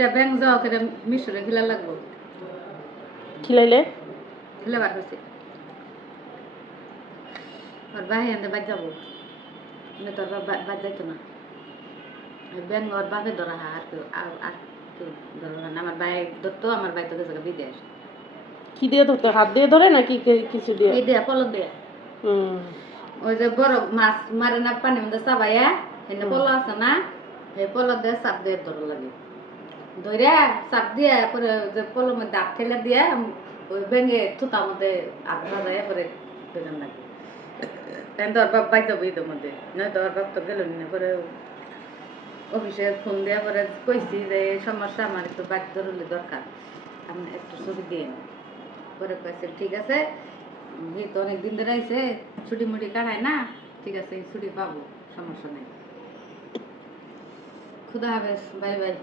দুইটা ব্যাংক যাওয়া করে মিশরে খিলা লাগবো। খিলাইলে? বার হয়েছে ভাই আনতে বাদ যাব। না তোর বাদ যাইতো না। ব্যাংক ওর বাপে ধরা হয় আর কেউ আর আর কেউ ধরো না। আমার ভাই ধরতো আমার ভাই তো গেছে বিদেশ। কি দিয়ে ধরতে? হাত দিয়ে ধরে নাকি কিছু দিয়ে? এই দেয়া পলক দেয়া। হুম। ওই যে বড় মাছ মারে না পানি মধ্যে চাবাইয়া এনে পল আছে না এই পল দিয়ে চাপ দিয়ে ধরো লাগে। ধরে চাপ দিয়ে পরে যে পলের মধ্যে আপ ঠেলে দিয়ে ওই ভেঙে থুতার মধ্যে আপ ভাজায় পরে লাগে তাই তোর বাপ বাইতে ঈদের মধ্যে নয় তোর তো গেল না পরে অফিসে ফোন দেওয়া পরে কইছি যে এই সমস্যা আমার একটু বাইক ধরলে দরকার আপনি একটু ছবি দিয়ে পরে কয়েছে ঠিক আছে এই তো অনেক দিন ধরে আইছে ছুটি মুটি কাটায় না ঠিক আছে ছুটি পাবো সমস্যা নেই খুদা হাফেজ বাই বাই